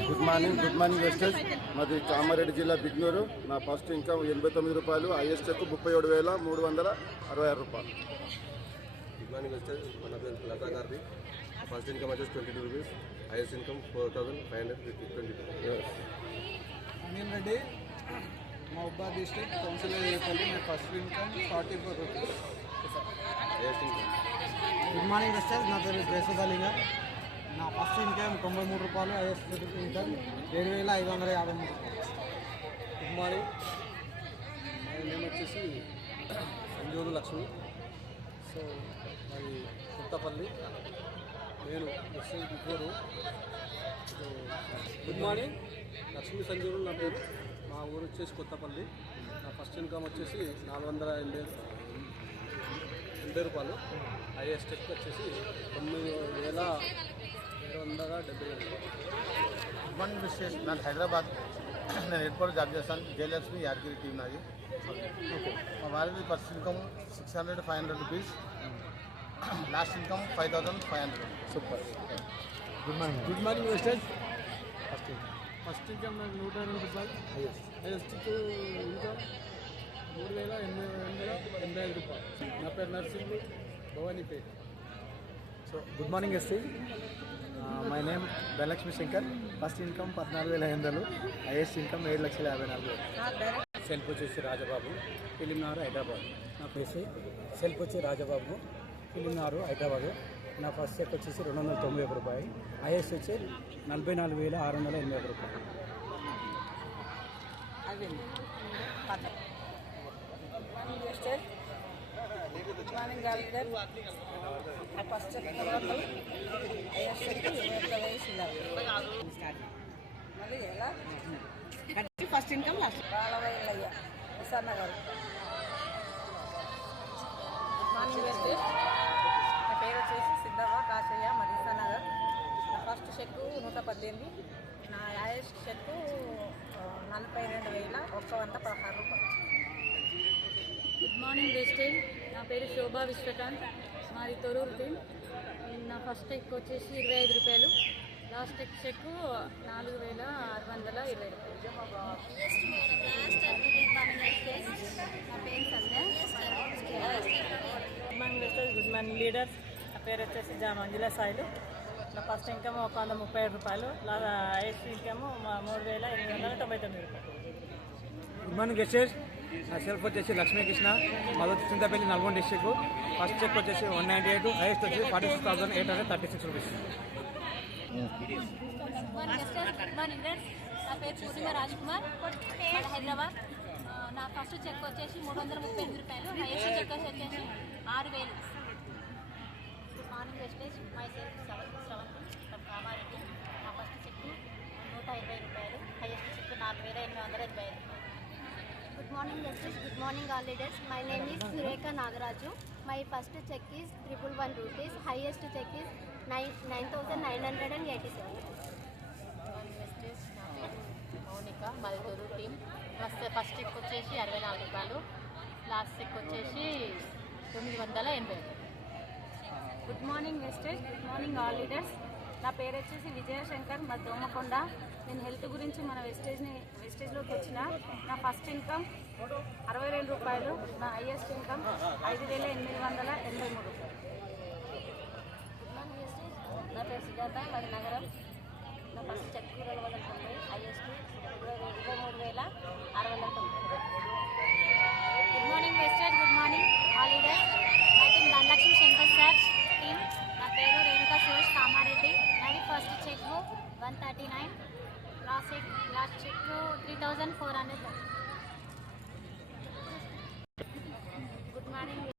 Good morning వెస్టర్స్. మాది కామారెడ్డి జిల్లా బిగ్నూరు. నా ఫస్ట్ ఇన్కమ్ 89 రూపాయలు, హైయెస్ట్ చెక్ 37,366 రూపాయలు. Good morning westers. మన పేరు లతా గారిది. ఫస్ట్ ఇన్కమ్ వచ్చేసి 22 rupees, highest income 4,522. Anil Reddy, Mahabubabad district councillor Epalli. నా first income 44 rupees, highest income. Good morning westers. నా పేరు జయసుధాలింగ. నా ఫస్ట్ ఇన్కమ్ 93 రూపాయలు, హైయెస్ట్ ఇన్కమ్ 7,553 రూపాయలు. గుడ్ మార్నింగ్, నేను వచ్చేసి సంజూరు లక్ష్మి. సో అది కొత్తపల్లి. నేను SI before. So good morning, Lakshmi Sanjeevulu నా పేరు. మా ఊరు వచ్చేసి కొత్తపల్లి. నా ఫస్ట్ ఇన్కమ్ వచ్చేసి 480 రూపాయలు, హైయెస్ట్ చెక్ వచ్చేసి 9,770 రూపాయలు. Good morning mister. ನಾನು హైదరాబాద్. నేను ఎయిర్పోర్ట్ జాబ్ చేస్తాను. జయలక్ష్మి యాదగిరి టీం నాది. మా వారిది first income 600-500 rupees, last income 5,500. Super. Good morning westers. First income నాకు 120 రూపాయలు, హైయెస్ట్ ఇన్కమ్ 3,885 రూపాయలు. నా పేరు Narsing, Bhavanipet. So good morning SC. My name Dhanalakshmi Shankar. First income 14,500, highest income 7,54,000. Self వచ్చేసి రాజబాబు, ఫిలింనారు హైదరాబాద్. నా పేరు సెల్ఫ్ వచ్చి రాజబాబు, ఫిలింనారు హైదరాబాదు. నా ఫస్ట్ చెక్ వచ్చేసి 291 రూపాయలు, హైయెస్ట్ వచ్చి 44,680 రూపాయలు. ఫస్ట్ ఇన్కమ్ బాలవయ్య విసన్న గారు. Good morning westers. నా పేరు వచ్చేసి సిద్ధవ్వ కాశయ్య, మరీసా నగర్. నా ఫస్ట్ చెక్ 118, నా హైయెస్ట్ చెక్ 42,116 రూపాయలు. Good morning western. నా పేరు శోభా విశ్వకాంత్, మాది తొరూరు టీమ్. నా ఫస్ట్ చెక్ వచ్చేసి 25 రూపాయలు, లాస్ట్ చెక్ 4,620 రూపాయలు. Good morning westers. Good morning leaders. నా పేరు వచ్చేసి మంజుల సాయిలు. నా ఫస్ట్ ఇన్కమ్ 137 రూపాయలు, హైయెస్ట్ ఇన్కమ్ 3,899 రూపాయలు. Good morning westers. నా సెల్ఫ్ వచ్చేసి లక్ష్మీకృష్ణ, మాది Chintapalli, Nalgonda district. First check వచ్చేసి 198, హైయెస్ట్ వచ్చేసి 46,836 రూపీస్. Good morning friends. నా పేరు పూర్ణిమ రాజ్ కుమార్, హైదరాబాద్. నా ఫస్ట్ చెక్ వచ్చేసి 338 రూపాయలు, హైయెస్ట్ చెక్ వచ్చేసి 6,000. Good morning Vestige. Myself Sravanthi from Kamareddy. నా ఫస్ట్ చెక్ 120 రూపాయలు, హైయెస్ట్ చెక్ 4,885 రూపాయలు. Good morning Justice. Good morning all leaders. My name is Surekha Nagaraju. My first check is 111 rupees. Highest check is 9,987. Mounika, మాది Thorrur team. First check వచ్చేసి 64 రూపాయలు, last check వచ్చేసి 980. Good morning Vestige. Good morning all leaders. నా పేరు వచ్చేసి విజయశంకర్, మా దోమకొండ. నేను health గురించి మన వెస్టేజ్లోకి వచ్చిన. నా ఫస్ట్ ఇన్కమ్ 60,000 రూపాయలు, నా హైయెస్ట్ ఇన్కమ్ 5,883 రూపాయలు. Good morning Justice. నా పేరు సుజాత, మాది నగరం. నా first check 290, highest 23,690. Good morning western. Good morning all leaders. My team Dhanalakshmi Shankar sir team. నా పేరు రేణుకా సురేష్, కామారెడ్డి. నాది ఫస్ట్ చెక్ 139, లాస్ట్ చెక్ 3,400.